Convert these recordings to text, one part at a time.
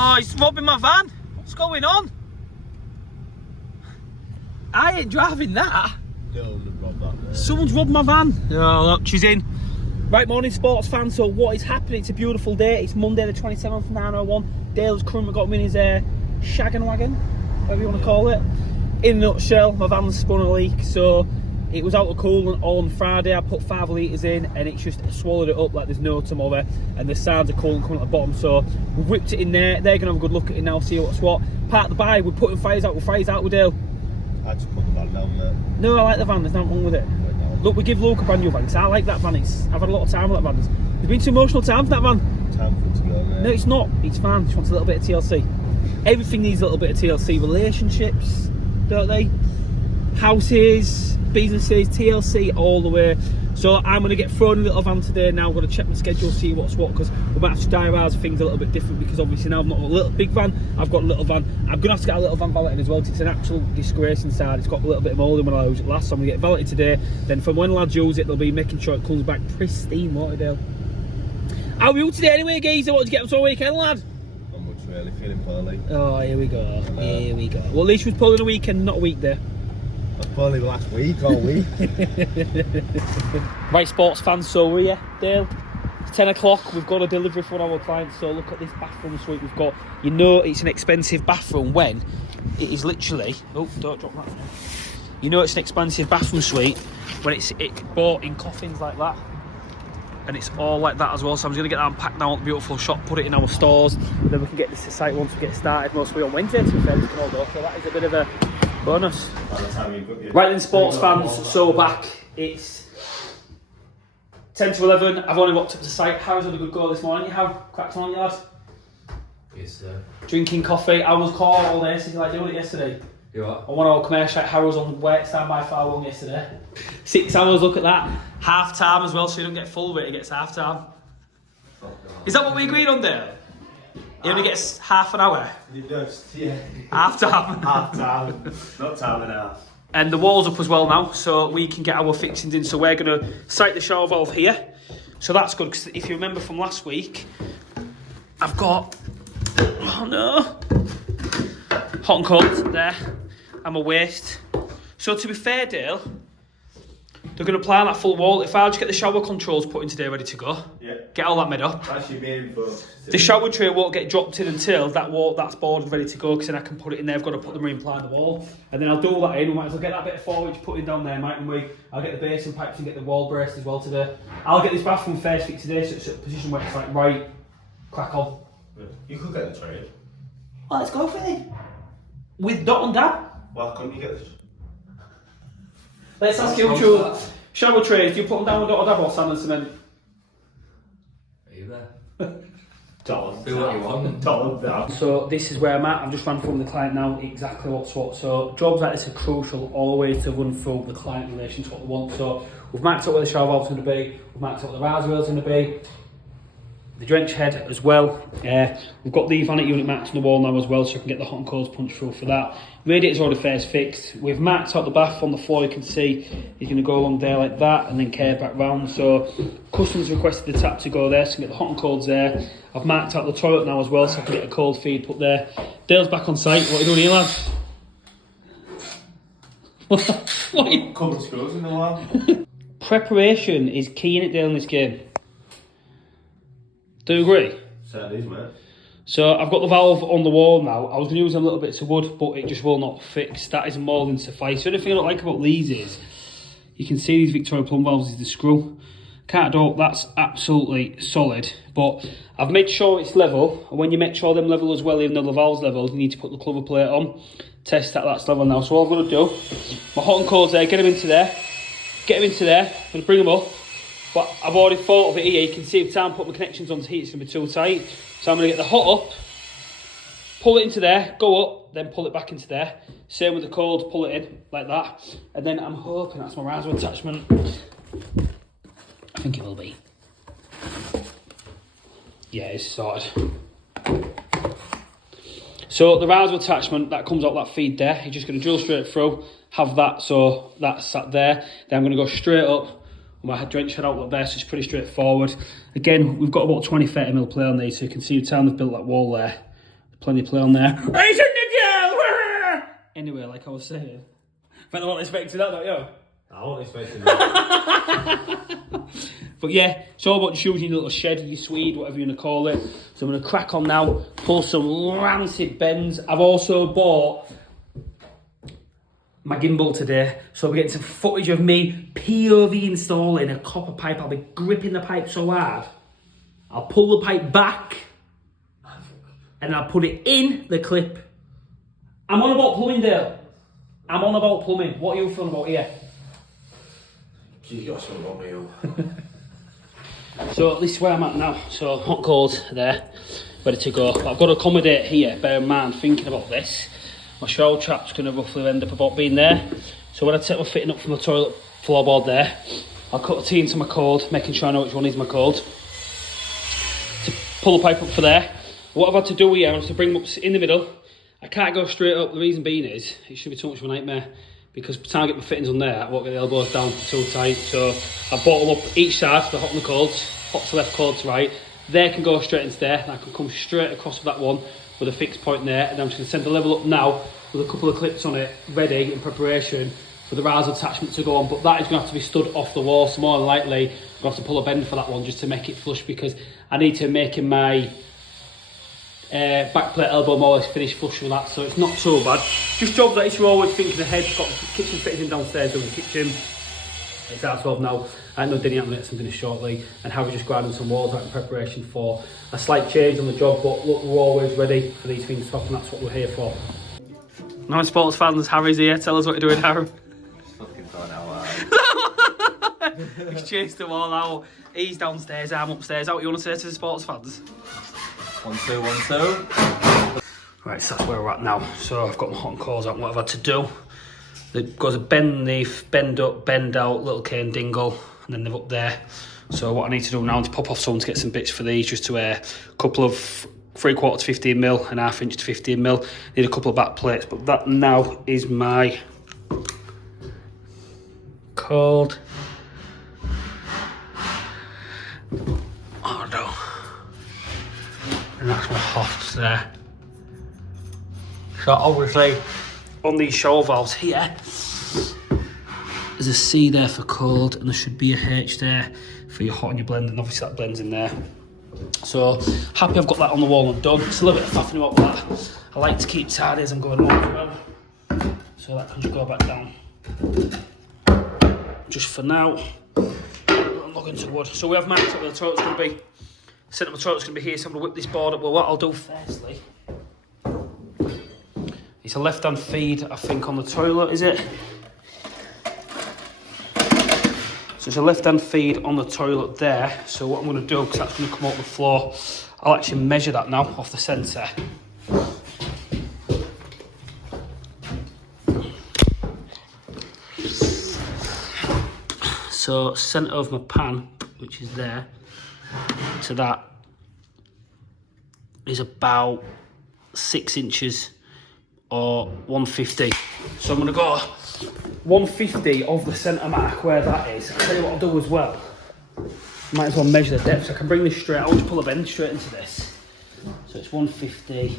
Oh, he's robbing my van. What's going on? I ain't driving that. Don't rob that, mate. Someone's robbed my van. Oh, look, she's in. Right, morning, sports fans. So what is happening? It's a beautiful day. It's Monday the 27th, 9:01. Dale's currently got him in his shaggin' wagon, whatever you want to call it. In a nutshell, my van's spun a leak, so it was out of coolant all on Friday. I put 5 litres in and it's just swallowed it up like there's no tomorrow, and the sounds of coolant coming at the bottom, so we whipped it in there. They're going to have a good look at it now, see what's what. Part of the buy, we're putting fires out with Dale. I just put the van down there. No, I like the van, there's nothing wrong with it. Look, we give Luke a brand new van because I like that van. I've had a lot of time with that van. There's been some emotional times with that van. Time for it to go, mate. No, it's not. It's fine. Just wants a little bit of TLC. Everything needs a little bit of TLC. Relationships, don't they? Houses, businesses, TLC all the way. So I'm going to get thrown in a little van today now. I'm going to check my schedule, see what's what, because we might have to diarise things a little bit different, because obviously now I've not got a little big van, I've got a little van. I'm going to have to get a little van valeted as well, because it's an absolute disgrace inside. It's got a little bit of mould in when I used it last, so I'm going to get it valeted today. Then from when lads use it, they'll be making sure it comes back pristine, Waterdale. How are you today anyway, geezer? What did you get up to all weekend, lad? Not much really, feeling poorly. Oh, here we go, here we go. Well, at least we was pulling a weekend, not a weekday. I was poorly last week, all week. Right, sports fans, so we're here, Dale. It's 10 o'clock, we've got a delivery for one of our clients, so look at this bathroom suite we've got. You know it's an expensive bathroom when it is literally... Oh, don't drop that. You know it's an expensive bathroom suite when it's bought in coffins like that. And it's all like that as well, so I'm just going to get that unpacked now at the beautiful shop, put it in our stores, and then we can get this to site once we get started, mostly on Wednesday, to be fair, we can all go, so that is a bit of a bonus. Right then, sports fans, so we're back. It's 10 to 11. I've only walked up to site. Harry's had a good go this morning. You have cracked on, you lad? Yes, sir. Drinking coffee. I was caught all day since I doing it yesterday. You are? On one of our commercial, Harry was on wet standby for how long yesterday? 6 hours, look at that. Half time as well, so you don't get full of it, it gets half time. Is that what we agreed on, Dale? He only gets half an hour. You just, yeah. Half time. Half time. Not time and a half. And the wall's up as well now, so we can get our fixings in. So we're going to site the shower valve here. So that's good, because if you remember from last week, I've got, oh no, hot and cold there, and my waste. So to be fair, Dale, they're going to apply on that full wall. If I just get the shower controls put in today ready to go, yeah, get all that made up. That's your main focus. The shower tray won't get dropped in until that wall, that's boarded ready to go, because then I can put it in there. I've got to put the marine ply on the wall, and then I'll do all that in. We might as well get that bit of 4-inch put in down there, mightn't we? I'll get the basin pipes and get the wall braced as well today. I'll get this bathroom first fixed today, so it's at a position where it's like, right, crack on. Yeah. You could get the tray. Well, let's go for it. With dot and dab. Why couldn't you get this? Let's ask you, Joe. Shower trays, do you put them down with dot and dab or sand and cement? Are you there? Don't. Do what you want. Don't. So this is where I'm at. I've just run through the client now exactly what's what. So jobs like this are crucial always to run through the client in relation to what they want. So we've marked up where the shower valve's going to be, we've marked up where the rise rail's going to be, the drench head as well. We've got the vanity unit marked on the wall now as well, so I can get the hot and cold punched through for that. Radiator's already first fixed. We've marked out the bath on the floor, you can see he's going to go along there like that and then curve back round. So customers requested the tap to go there, so I can get the hot and colds there. I've marked out the toilet now as well, so I can get a cold feed put there. Dale's back on site. What are you doing here, lad? What are you... Couple of screws in the wall. Preparation is key in it, Dale, in this game. Do you agree? Certainly is, mate. So I've got the valve on the wall now. I was going to use a little bits of wood, but it just will not fix. That is more than suffice. The only thing I don't like about these is, you can see these Victoria plumb valves is the screw. Can't do, that's absolutely solid, but I've made sure it's level, and when you make sure them level as well, even though the valve's level, you need to put the cover plate on, test that that's level now. So all I'm going to do, my hot and cold's there, get them into there, I'm going to bring them up. But I've already thought of it here. You can see if time put my connections onto heat, it's going to be too tight. So I'm going to get the hot up, pull it into there, go up, then pull it back into there. Same with the cold, pull it in like that. And then I'm hoping that's my riser attachment. I think it will be. Yeah, it's sorted. So the riser attachment, that comes out that feed there. You're just going to drill straight through, have that, so that's sat there. Then I'm going to go straight up. My drench head outlet there, so it's pretty straightforward. Again, we've got about 20-30mm play on these, so you can see the time they've built that wall there. Plenty of play on there. He's in the jail! Anyway, like I was saying. But I wasn't expecting that, don't you? I wasn't expecting that. But yeah, it's all about just using your little shed, your Swede, whatever you want to call it. So I'm going to crack on now, pull some rancid bends. I've also bought my gimbal today, so we're getting some footage of me POV installing a copper pipe. I'll be gripping the pipe so hard, I'll pull the pipe back, and I'll put it in the clip. I'm on about plumbing, Dale. I'm on about plumbing. What are you feeling about here? You got something on me, yo. So this is where I'm at now. So hot cold there, ready to go. But I've got to accommodate here, bear in mind, thinking about this. My shower trap's going to roughly end up about being there. So when I take my fitting up from the toilet floorboard there, I'll cut a T into my cord, making sure I know which one is my cord. To pull the pipe up for there. What I've had to do here is to bring them up in the middle. I can't go straight up. The reason being is, it should be too much of a nightmare. Because by the time I get my fittings on there, I won't get the elbows down too tight. So I've brought them up each side, the hot and the colds. Hot to left, cold to right. They can go straight into there, and I can come straight across with that one with a fixed point there. And I'm just going to send the level up now with a couple of clips on it, ready in preparation for the riser attachment to go on. But that is going to have to be stood off the wall, so more than likely I'm going to have to pull a bend for that one just to make it flush, because I need to make my back plate elbow more or less finish flush with that, so it's not so bad. Just job that you're always thinking ahead. Got kitchen fittings in downstairs doing the kitchen. It's at 12 now. I know Dinny I'm going to get some dinner shortly, and Harry just grinding some walls out in preparation for a slight change on the job, but look, we're always ready for these things to happen. That's what we're here for. Now sports fans, Harry's here. Tell us what you're doing, Harry. Fucking thought out. He's chased them all out. He's downstairs, I'm upstairs. What you want to say to the sports fans? 1, 2, 1, 2. Right, so that's where we're at now. So I've got my hot and coils out and what I've had to do. They've got a bend leaf, bend up, bend out, little cane dingle, and then they're up there. So what I need to do now is pop off someone to get some bits for these, just to a couple of 3/4 to 15mm and 1/2 inch to 15mm. Need a couple of back plates, but that now is my cold. Oh no. And that's my hot there. So obviously on these shower valves here, there's a C there for cold, and there should be a H there for your hot and your blend, and obviously that blends in there. So happy I've got that on the wall and done. It's a little bit of faffing about that. I like to keep tidy as I'm going along as well. So that can just go back down. Just for now, I'm looking to wood. So we have marked up where the toilet's going to be. Set up the toilet's going to be here, so I'm going to whip this board up. Well, what I'll do firstly, it's a left-hand feed, I think, on the toilet, is it? So it's a left-hand feed on the toilet there. So what I'm going to do, because that's going to come up the floor, I'll actually measure that now off the centre. So centre of my pan, which is there, to that is about 6 inches or 150. So I'm going to go 150 of the centre mark where that is. I'll tell you what I'll do as well. Might as well measure the depth. So I can bring this straight. I'll just pull a bend straight into this. So it's 150,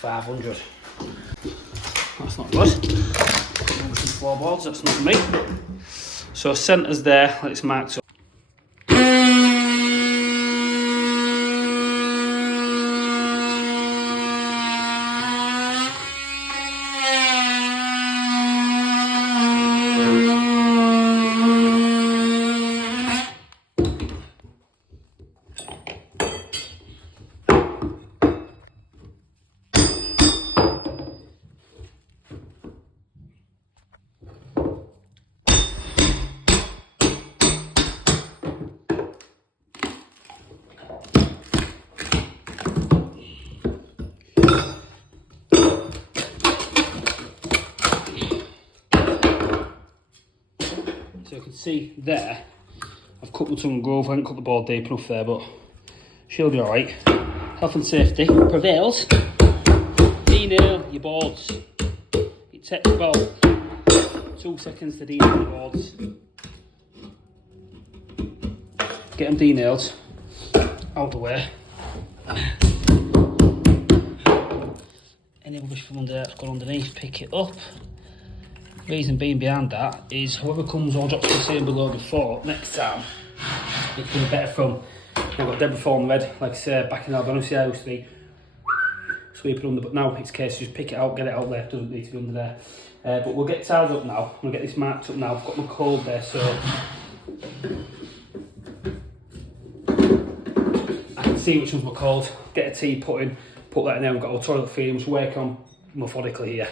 500. That's not good. Some floorboards, that's not me. So centre's there, let's mark up. So you can see there, I've cut my tongue grove. I haven't cut the board deep enough there, but she'll be alright. Health and safety prevails. De-nail your boards. It takes about 2 seconds to de-nail the boards. Get them de-nailed out the way. rubbish from under there that's gone underneath, pick it up. Reason being behind that is whoever comes or drops the same below before, next time, it's going to be better from. I've got dead before on the red, like I said, back in Albany, I used to be sweep it under, but now it's a case of just pick it out, get it out there, it doesn't need to be under there. But we'll get tied up now, I'm going to get this marked up now, I've got my code there, so I can see which one's my code, get a T put in, put that in there, we've got our toilet feed, just work on methodically here.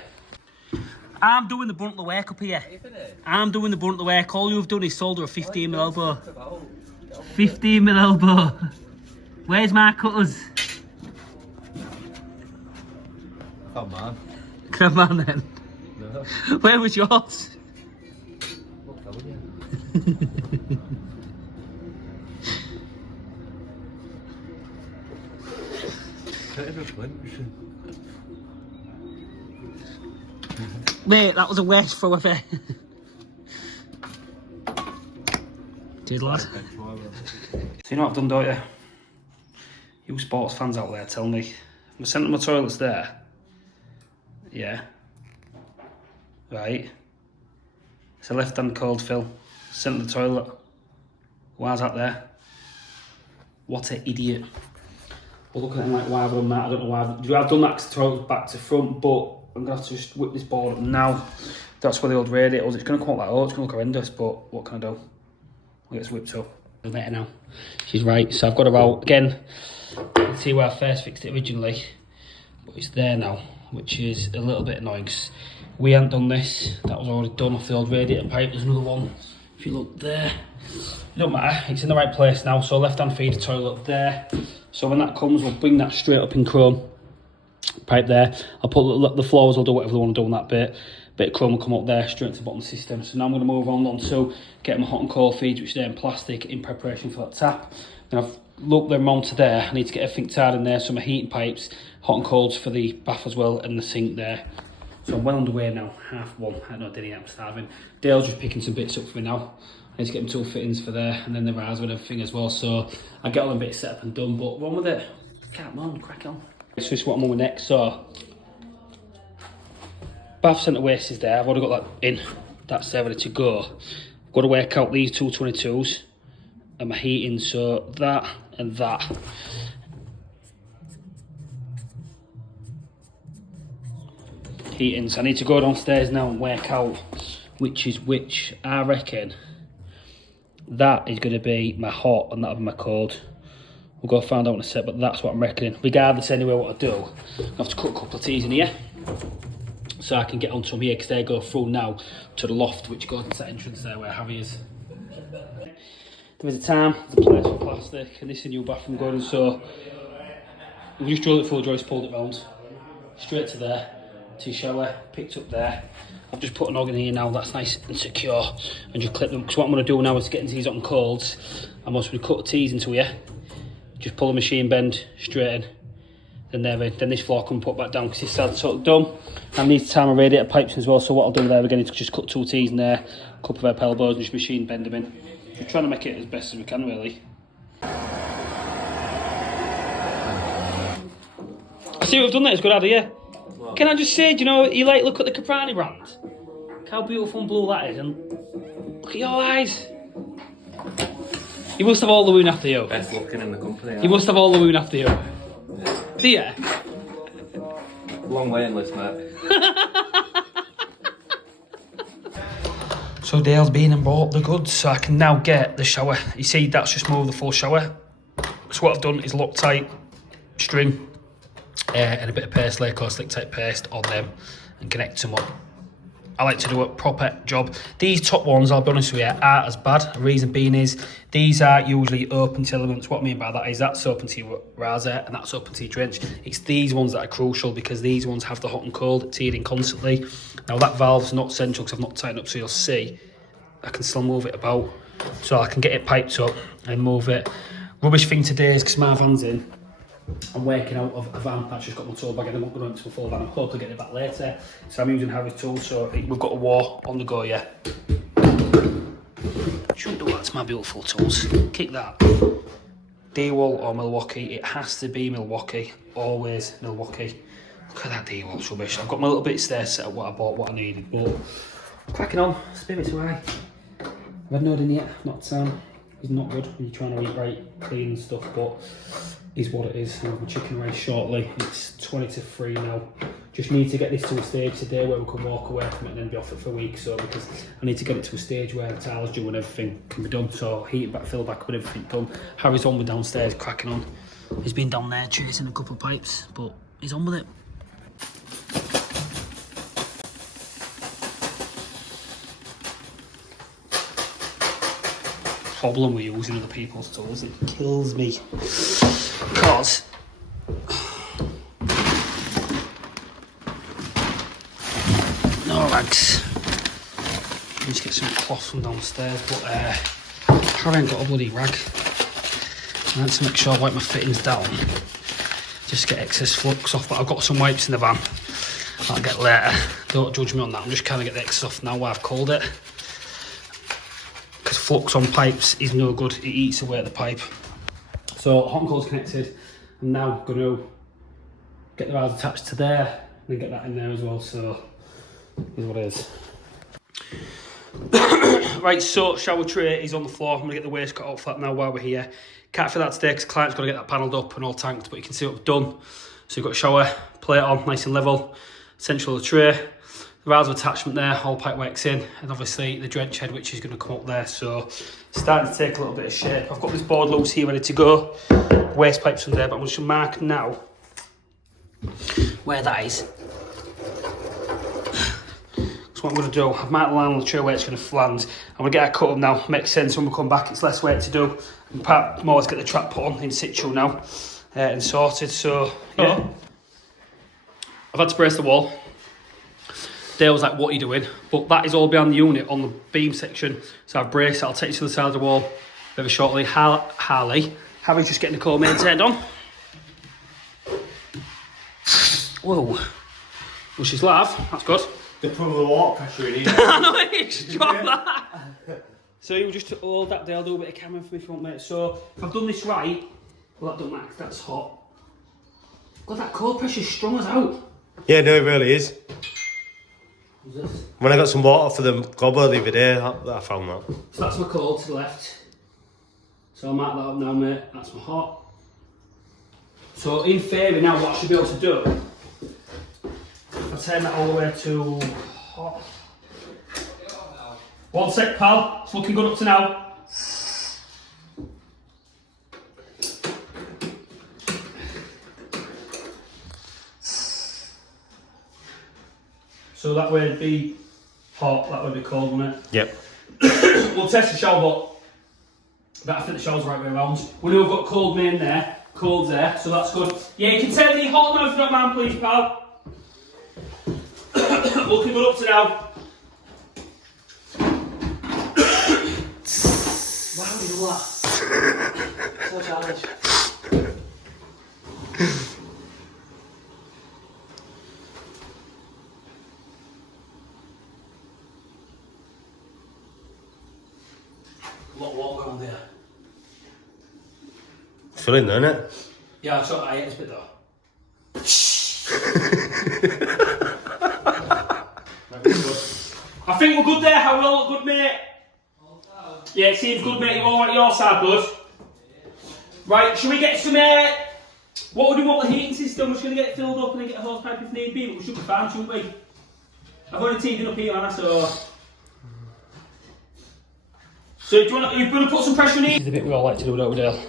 I'm doing the brunt of the work up here. I'm doing the brunt of the work, all you've done is solder a 15mm elbow. 15mm elbow. Where's my cutters? Come on. Come on then. No. Where was yours? Mate, that was a waste for a fair. Cheers, lad. So you know what I've done, don't you? You sports fans out there, tell me. I'm sending my toilets there. Yeah. Right. It's a left-hand cold fill. Sent to the toilet. Why's that there? What an idiot. Well, look at him like, why have I done that? I don't know why. I've done that because the toilet's back to front, but I'm going to have to just whip this board up now. That's where the old radiator was. It's going to come out like, oh, it's going to look horrendous, but what can I do? I'll get this whipped up. Feel better now. She's right. So I've got her out. Again, let's see where I first fixed it originally. But it's there now, which is a little bit annoying because we hadn't done this. That was already done off the old radiator pipe. There's another one. If you look there, it don't matter. It's in the right place now. So left-hand feeder toilet there. So when that comes, we'll bring that straight up in chrome. Pipe there. I'll put the floors, I'll do whatever they want to do on that bit. Bit of chrome will come up there, straight to the bottom of the system. So now I'm going to move on to get my hot and cold feeds, which are in plastic, in preparation for that tap. Then I've looped them onto there. I need to get everything tied in there. So my heating pipes, hot and colds for the bath as well, and the sink there. So I'm well underway now, 1:30. I know Denny, I'm starving. Dale's just picking some bits up for me now. I need to get them tool fittings for there, and then the riser and everything as well. So I get all them bits set up and done, but run with it. Come on, crack on. So this is what I'm on with next. So bath centre waste is there. I've already got that in. That's there ready to go. I've got to work out these two 22s and my heating. So that and that. Heatings. I need to go downstairs now and work out which is which. I reckon that is going to be my hot and that'll be my cold. We'll go find out in a sec, but that's what I'm reckoning. Regardless, anyway, what I do, I have to cut a couple of T's in here so I can get onto them here because they go through now to the loft, which goes into that entrance there where Harry is. There is a time, there's a place for plastic, and this is a new bathroom going, so we just drilled it full joist, pulled it round, straight to there, to your shower, picked up there. I've just put an organ in here now, that's nice and secure, and just clip them, because what I'm going to do now is get into these hot and colds. I'm also going to cut the T's into here, just pull the machine bend straight in, then this floor can put back down because this side's sort of done. I need to tie my radiator pipes as well, so what I'll do there again is just cut two T's in there, a couple of elbows and just machine bend them in. We're trying to make it as best as we can really. I see what we've done there, it's a good idea. What? Can I just say, do you know, you like look at the Caprani brand? Look how beautiful and blue that is, and look at your eyes. You must have all the wound after you. Best looking in the company. You must have all the wound after you. Yeah. Do you? Long waiting list, mate. So Dale's been and bought the goods, so I can now get the shower. You see, that's just more of the full shower. So what I've done is Loctite string and a bit of paste, Laco slick type paste on them and connect them up. I like to do a proper job. These top ones, I'll be honest with you, aren't as bad. The reason being is these are usually open to elements. What I mean by that is that's open to your riser and that's open to your drench. It's these ones that are crucial because these ones have the hot and cold teared in constantly. Now that valve's not central because I've not tightened up, so you'll see I can still move it about. So I can get it piped up and move it. Rubbish thing today is because my van's in. I'm working out of a van that's just got my tool bag and I'm not going into a full van. I'm hoping to get it back later. So I'm using Harry's tool, so we've got a war on the go, yeah. Shouldn't do that to my beautiful tools. Kick that. D-Wall or Milwaukee, it has to be Milwaukee. Always Milwaukee. Look at that D-Walt's rubbish. I've got my little bits there set up what I bought, what I needed, but cracking on, spirits high. I've had no dinner yet, not time. It's not good when you're trying to eat right, clean and stuff, but is what it is. I'll have my chicken rice shortly. It's 20 to 3 now. Just need to get this to a stage today where we can walk away from it and then be off it for a week. So because I need to get it to a stage where the tiles due and everything can be done. So heat it back, fill back up and everything done. Harry's on with downstairs, cracking on. He's been down there chasing a couple of pipes, but he's on with it. Problem with using other people's tools, it kills me. Because no rags. I need to get some cloth from downstairs, but I haven't got a bloody rag. I had to make sure I wipe my fittings down. Just get excess flux off, but I've got some wipes in the van. I'll get later. Don't judge me on that, I'm just trying to get the excess off now while I've called it. Because flux on pipes is no good, it eats away at the pipe. So hot and cold's connected. I'm now going to get the rails attached to there and then get that in there as well, so here's what it is. Right, so shower tray is on the floor. I'm going to get the waste cut out for that now while we're here. Can't fit that today because the client's got to get that panelled up and all tanked, but you can see what we've done. So you've got a shower, plate on, nice and level, central of the tray. The rails of attachment there, all pipe works in, and obviously the drench head which is going to come up there, so starting to take a little bit of shape. I've got this board loose here ready to go, waste pipes from there, but I'm just going to mark now where that is. So what I'm going to do, I've marked the line on the tray where it's going to land. I'm going to get a cut up now, makes sense when we come back, it's less work to do. And perhaps more to get the trap put on in situ now and sorted, so yeah. I've had to brace the wall. Dale was like, what are you doing? But that is all behind the unit on the beam section. So I've braced it, I'll take you to the side of the wall very shortly. Harry's just getting the core main turned on. Whoa. Well, she's live, that's good. The problem with the water pressure in here. I know, it's dropped that. So you just hold that, Dale, do a bit of camera for me if you want, mate. So if I've done this right, well, that done that, 'cause that's hot. God, that core pressure's strong as out. Yeah, no, it really is. What's this? When I got some water for the gobber the other day, I found that. So that's my cold to the left. So I'll mark that up now, mate. That's my hot. So in theory now, what I should be able to do, if I turn that all the way to hot. 1 sec, pal. It's looking good up to now. So that would be hot, that would be cold, wouldn't it? Yep. We'll test the shower, but I think the shower's the right way around. We know we've got cold main there, cold's there, so that's good. Yeah, you can turn the hot now if you don't mind, please, pal. Looking good up to now. Wow, you know that. So challenge. A lot of water going on there. Filling there, isn't it? Yeah, I've shot I hate this bit though. I think we're good there, how we all look good, mate? Yeah, it seems good, mate. You all right your side, bud? Right, should we get some what would we want the heating system? We're just going to get it filled up and then get a hose pipe if need be, but we should be fine, shouldn't we? I've already teed it up here, Anna, so... So do you want to put some pressure in here? This is the bit we all like to do, don't we, Dale?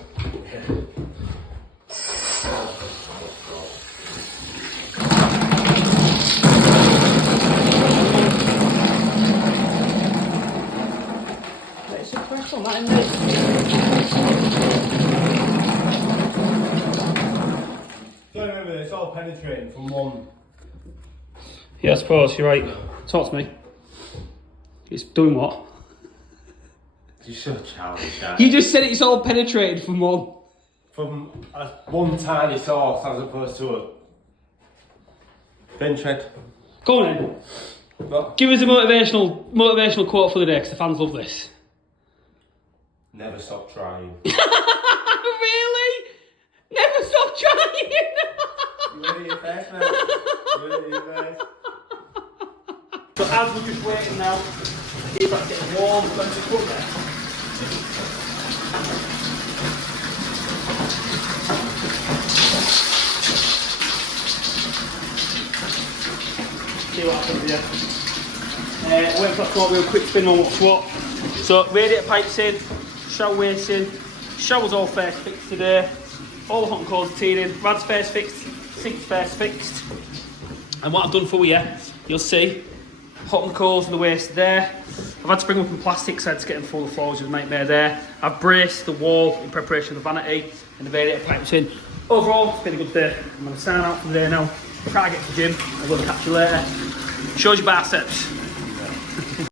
Let's put pressure on that, isn't it? So remember, it's all penetrating from one. Yeah, I suppose, you're right. Talk to me. It's doing what? You're so childish. You just said it's all penetrated from one. From one tiny source as opposed to a bench head. Go on then. What? Give us a motivational quote for the day, because the fans love this. Never stop trying. Really? Never stop trying? Really your face, mate. Really your face. So as we're just waiting now, see if that's getting warm, we're going to put there. See what happens here. Wait for that to do a quick spin on what's what. So radiator pipes in, shower waste in, shower's all first fixed today, all the hot and cold teed in, rad's first fixed, sink's first fixed. And what I've done for you, you'll see, hot and cold and the waste there. I've had to bring them up in plastic so I had to get them full of floors, with a nightmare there. I've braced the wall in preparation for the vanity and the radiator pipes in. Overall, it's been a good day. I'm going to sign out from there now, try to get to the gym, I'm going to catch you later. Shows your biceps.